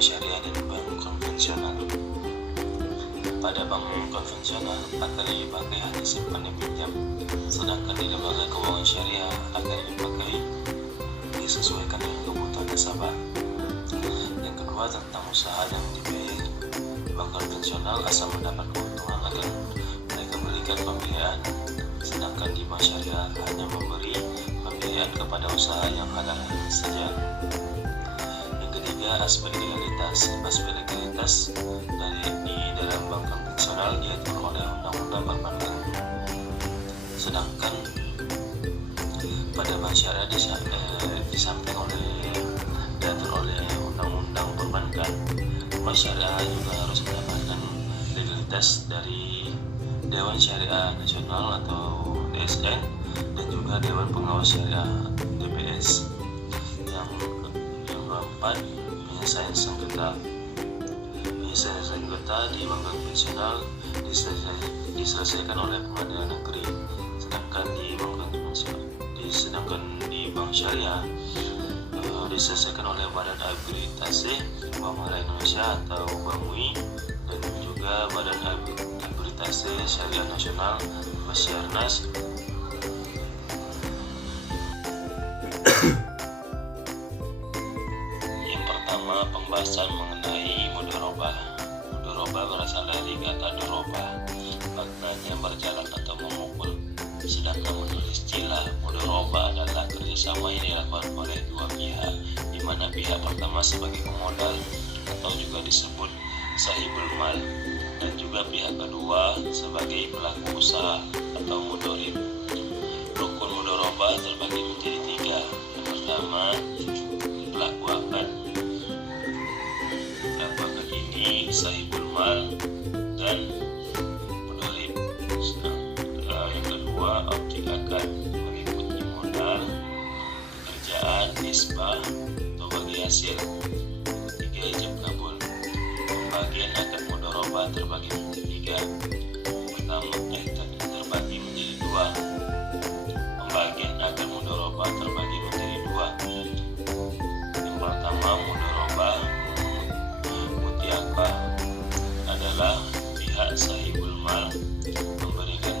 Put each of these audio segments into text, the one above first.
bank syariah dan bank konvensional. Pada bank konvensional akan dipakai hanya simpan dan pinjam, sedangkan di lembaga keuangan syariah akan disesuaikan dengan kebutuhan nasabah. Yang kedua, tentang usaha yang dibiayai. Bank konvensional asal mendapat keuntungan akan mereka berikan pembiayaan, sedangkan di bank syariah hanya memberi pembiayaan kepada usaha yang halal saja. Yang ketiga, aspek legalitas. Aspek legalitas di dalam bank konvensional diatur oleh undang-undang perbankan, sedangkan pada bank syariah disamping diatur oleh undang-undang perbankan. Bank syariah juga harus mendapatkan legalitas dari Dewan Syariah Nasional atau DSN dan juga Dewan Pengawas Syariah DPS. Yang keempat, penyelesaian sengketa. Penyelesaian sengketa di bank konvensional diselesaikan oleh pengadilan negeri, sedangkan di bank syariah diselesaikan oleh Badan Habilitasi Bank Syariah Indonesia atau BAMUI dan juga Badan Habilitasi Syariah Nasional Basarnas. Yang pertama, pembahasan mengenai mudharabah. Mudharabah berasal dari kata dorobah, maknanya berjalan atau memukul. Sedangkan menurut istilah, mudharabah adalah kerjasama yang dilakukan oleh dua pihak, di mana pihak pertama sebagai pemodal atau juga disebut sahibul mal, dan juga pihak kedua sebagai pelaku usaha atau mudharib. Rukun mudharabah terbagi menjadi tiga. Yang pertama, pelaku akad. Pelaku akad ini sahibul mal dan mudharib. Yang kedua, objek akad meliputi modal, pekerjaan, nisbah atau bagi hasil. Ketiga, ijab kabul. Pembagian akad mudharabah terbagi menjadi tiga. Pertama, terbagi menjadi dua. Pembagian akad mudharabah terbagi menjadi dua. Yang pertama, mudharabah mutiaqah adalah pihak sahibul mal memberikan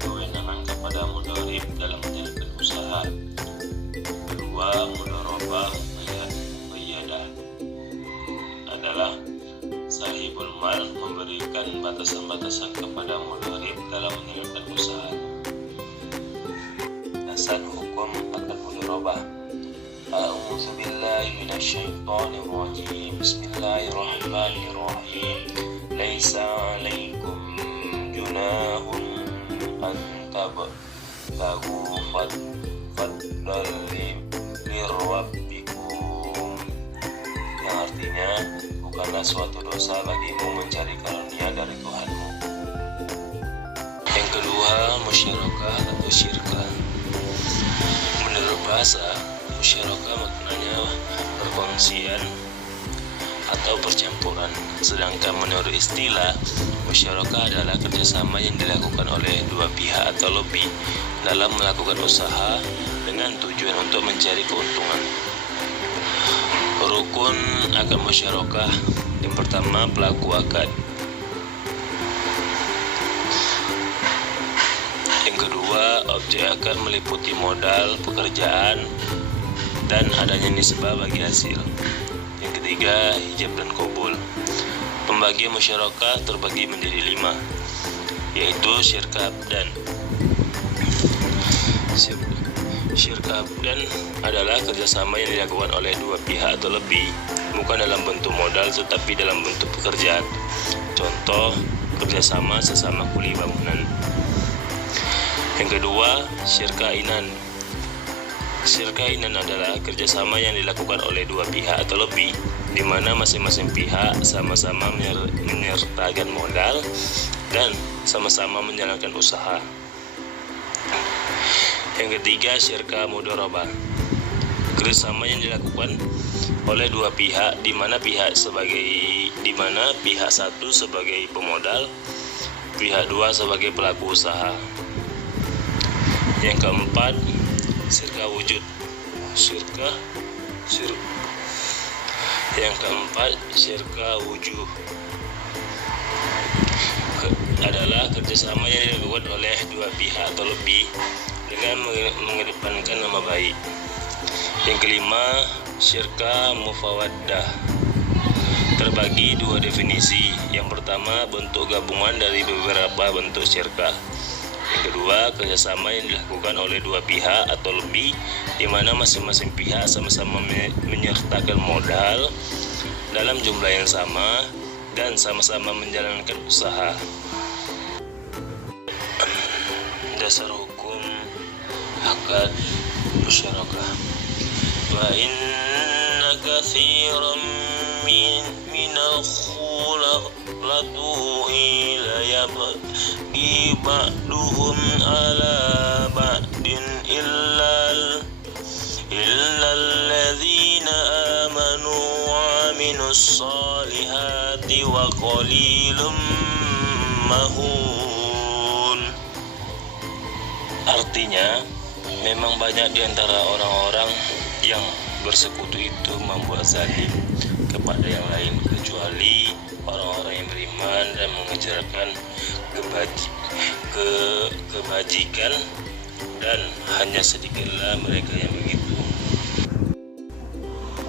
kewenangan kepada mudharib dalam menjalankan usaha. Kedua, mudharabah muqayyadah adalah sahibul mal memberikan batasan-batasan kepada mudharib dalam menjalankan usaha. Dasar hukum akad mudharabah. A'udzu billahi minasyaitonir rajim. Bismillahirrahmanirrahim. Laisa 'alaikum junahun an tabtagu fadlan lirabbikum, yang artinya bukanlah suatu dosa bagimu mencari karunia dari Tuhanmu. Yang kedua, musyarakah atau syirkah. Menurut bahasa, musyarakah maknanya perkongsian atau percampuran, sedangkan menurut istilah, musyarakah adalah kerjasama yang dilakukan oleh dua pihak atau lebih dalam melakukan usaha dengan tujuan untuk mencari keuntungan. Rukun akad musyarakah. Yang pertama, pelaku akad. Yang kedua, objek akad meliputi modal, pekerjaan, dan adanya nisbah bagi hasil. Yang ketiga, ijab dan qabul. Pembagian musyarakah terbagi menjadi 5, yaitu syirka abdan. Syirka abdan adalah kerjasama yang dilakukan oleh dua pihak atau lebih, bukan dalam bentuk modal tetapi dalam bentuk pekerjaan. Contoh, kerjasama sesama kuli bangunan. Yang kedua, syirka inan. Syirka inan adalah kerjasama yang dilakukan oleh dua pihak atau lebih, di mana masing-masing pihak sama-sama menyertakan modal dan sama-sama menjalankan usaha. Yang ketiga, syirka mudharabah. Kerjasama yang dilakukan oleh dua pihak, di mana pihak satu sebagai pemodal, pihak dua sebagai pelaku usaha. Yang keempat, syirka wujud. Yang keempat, syirka wujuh adalah kerjasama yang dilakukan oleh dua pihak atau lebih dengan mengedepankan nama baik. Yang kelima, syirka mufawaddah terbagi dua definisi. Yang pertama, bentuk gabungan dari beberapa bentuk syirka. Yang kedua, kerjasama yang dilakukan oleh dua pihak atau lebih di mana masing-masing pihak sama-sama menyertakan modal dalam jumlah yang sama dan sama-sama menjalankan usaha. Dasar hukum akad musyarakah. Wa inna katsiran minal khulatu ila yabghi ba'duhum ala ba'din illal ladzina amanu wa aminus solihati wa qalilum mahun. Artinya, memang banyak di antara orang-orang yang bersekutu itu membuat zalim kepada yang lain, kecuali orang-orang yang beriman dan mengajarkan kebajikan, dan hanya sedikitlah mereka yang begitu.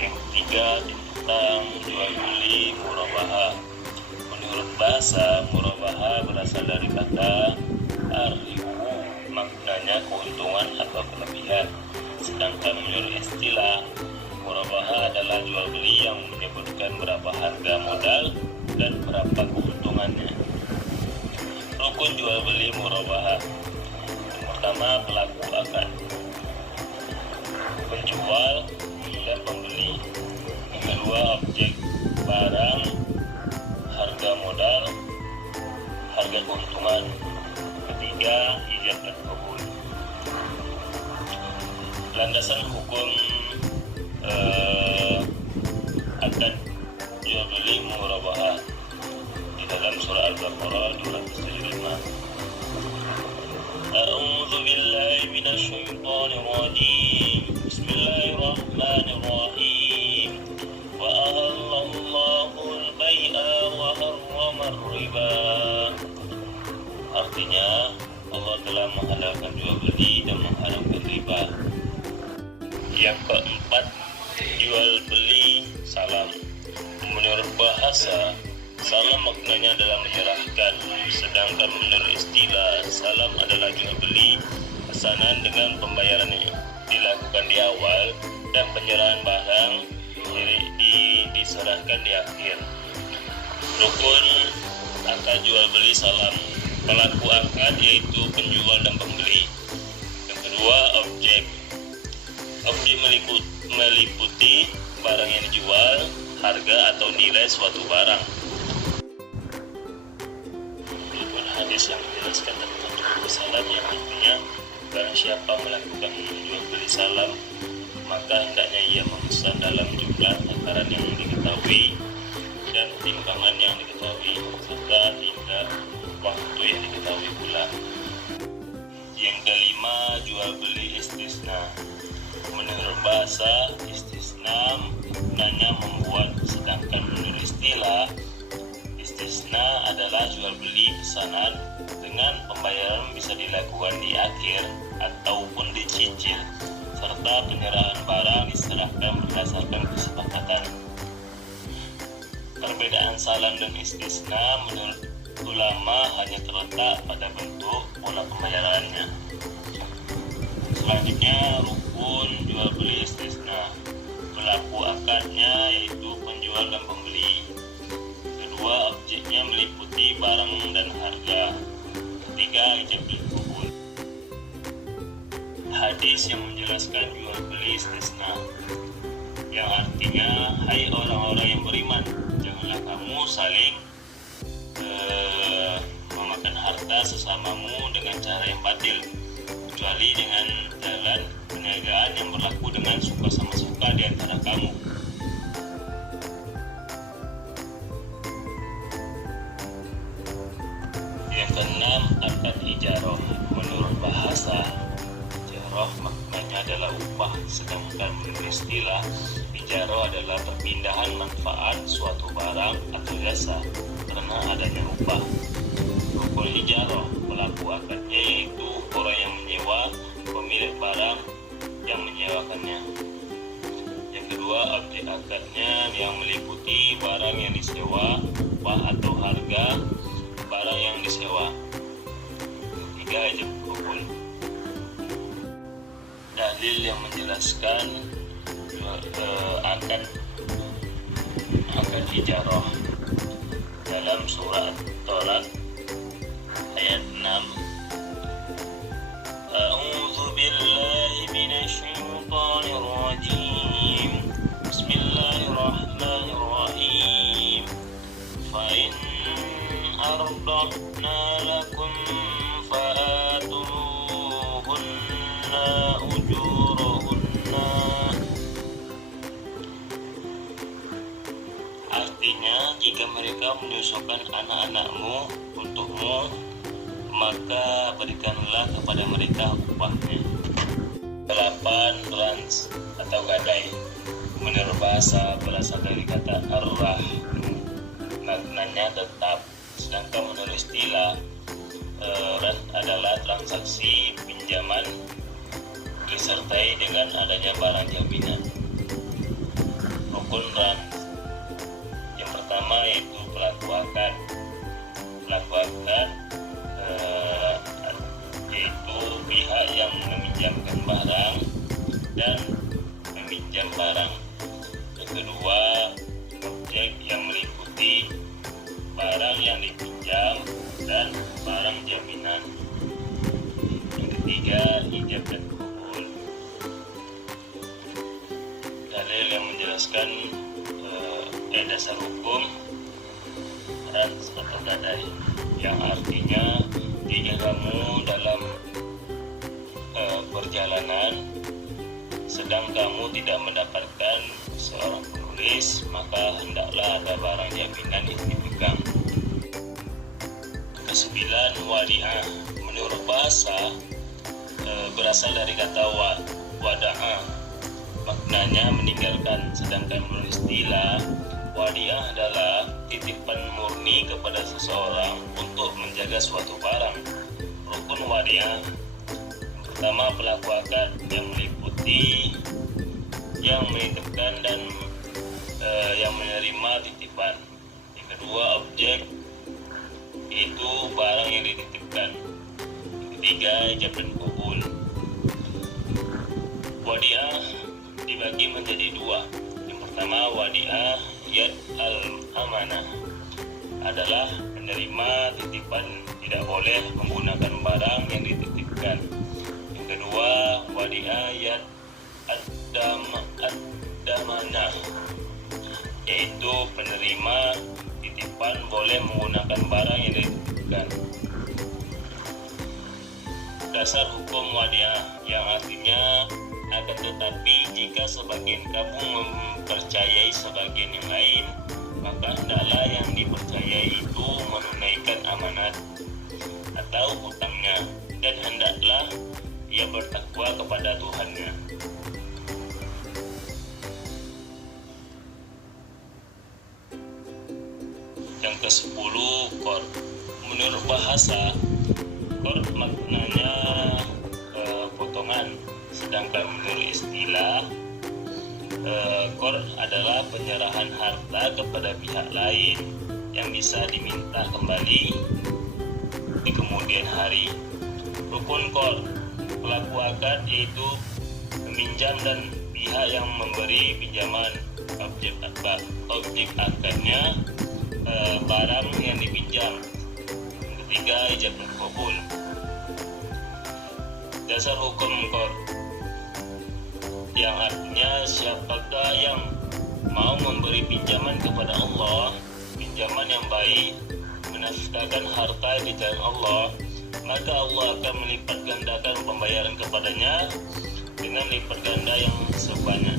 Yang ketiga, tentang jual beli murabahah. Menurut bahasa, murabahah berasal dari kata aribu, maknanya keuntungan atau kelebihan. Sedangkan menurut istilah, murabahah adalah jual beli yang menyebutkan berapa harga modal dan berapa keuntungannya. Rukun jual beli murabahah. Yang pertama, pelaku akad, penjual dan pembeli. Yang kedua, objek barang, harga modal, harga keuntungan. Ketiga, ijab dan kabul. Landasan hukum akad jual beli murabahah di dalam surah Al-Baqarah 275. A'udzu billahi minasyaitonir rajim. Bismillahirrahmanirrahim. Wa ahallallahu al-bai'a wa harramar riba. Artinya, Allah telah menghalalkan jual beli dan mengharamkan riba. Yang keempat, jual beli salam. Menurut bahasa, salam maknanya adalah menyerahkan, sedangkan menurut istilah, salam adalah jual beli pesanan dengan pembayaran yang dilakukan di awal dan penyerahan barang diserahkan di akhir. Rukun akad jual beli salam. Pelaku akad yaitu penjual dan pembeli. Yang kedua, objek meliputi barang yang dijual, harga atau nilai suatu barang. Rukun hadis yang menjelaskan tentang jual beli salam yang artinya barang siapa melakukan jual beli salam, maka hendaknya ia memesan dalam jumlah takaran yang diketahui dan timbangan yang diketahui serta hingga waktu yang diketahui pula. Yang kelima, jual beli istisna. Menurut bahasa, istisna maknanya membuat, sedangkan menurut istilah, istisna adalah jual beli pesanan dengan pembayaran bisa dilakukan di akhir ataupun dicicil, serta penyerahan barang diserahkan berdasarkan kesepakatan. Perbedaan salam dan istisna menurut ulama hanya terletak pada bentuk pola pembayarannya. Selanjutnya, rukun jual beli istisna. Pelaku akadnya yaitu penjual dan pembeli. Kedua, objeknya meliputi barang dan harga. Ketiga, ijab dan kabul. Hadis yang menjelaskan jual beli istisna, yang artinya, hai orang-orang yang beriman, janganlah kamu saling memakan harta sesamamu dengan cara yang batil, kecuali dengan jalan perniagaan yang berlaku dengan suka sama suka di antara kamu. Yang keenam, akad ijarah. Menurut bahasa, ijarah maknanya adalah upah, sedangkan menurut istilah, ijaro adalah perpindahan manfaat suatu barang atau jasa karena adanya upah. Rukun ijaro, pelaku akadnya yaitu orang yang menyewa pemilik barang yang menyewakannya. Yang kedua, objek akadnya yang meliputi barang yang disewa, upah atau harga barang yang disewa. Ketiga, ijab kabul. Dalil yang menjelaskan akad ijarah dalam surat Tolak ayat 6. A'udzu billahi minasy syaithanir rajim. Bismillahirrahmanirrahim. Fa in ardadna lakum fa'atuhunna ujurahunna. Artinya, jika mereka menyusukan anak-anakmu untukmu, maka berikanlah kepada mereka upahnya. 8. Trans atau gadai. Menurut bahasa berasal dari kata arrah, maknanya tetap. Sedangkan menurut istilah adalah transaksi pinjaman disertai dengan adanya barang jaminan. Rukun trans yang pertama yaitu pelaku akad. Pelaku akad yaitu pihak yang meminjamkan barang dan meminjam barang. Yang kedua, objek yang meliputi barang yang dipinjam dan barang jaminan. Yang ketiga, ijab dan kabul. Dalil yang menjelaskan dasar hukum trans atau gadai, yang artinya jika kamu dalam perjalanan sedang kamu tidak mendapatkan seorang penulis, maka hendaklah ada barang jaminan yang dipegang. Kesembilan, wadi'ah. Menurut bahasa berasal dari kata wada'ah, maknanya meninggalkan. Sedangkan menurut istilah, wadi'ah adalah titipan murni kepada seseorang untuk menjaga suatu barang. Rukun wadi'ah. Pertama, pelaku akad yang meliputi yang menitipkan dan yang menerima titipan. Yang kedua, objek itu barang yang dititipkan. Yang ketiga, ijab dan kabul. Wadi'ah dibagi menjadi dua. Yang pertama, wadi'ah yad al-amanah adalah menerima titipan, tidak boleh menggunakan barang yang dititipkan. Yang kedua, wadi'ah yad ad-damanah, yaitu penerima titipan boleh menggunakan barang yang dititipkan. Dasar hukum wadi'ah, yang artinya akan tetapi jika sebagian kamu mempercayai sebagian yang lain, maka hendaklah yang dipercayai itu menunaikan amanat atau hutangnya, dan hendaklah ia bertakwa kepada Tuhannya. Yang ke-10, qard. Menurut bahasa, qard maknanya potongan. Sedangkan menurut istilah, qard adalah penyerahan harta kepada pihak lain yang bisa diminta kembali di kemudian hari. Rukun qard, pelaku akad yaitu peminjam dan pihak yang memberi pinjaman. Objek akadnya barang yang dipinjam. Yang ketiga, ijab dan kabul. Dasar hukum qard, yang artinya siapakah yang mau memberi pinjaman kepada Allah, pinjaman yang baik, menafkahkan harta di jalan Allah, maka Allah akan melipat gandakan pembayaran kepadanya dengan lipat ganda yang sebanyak.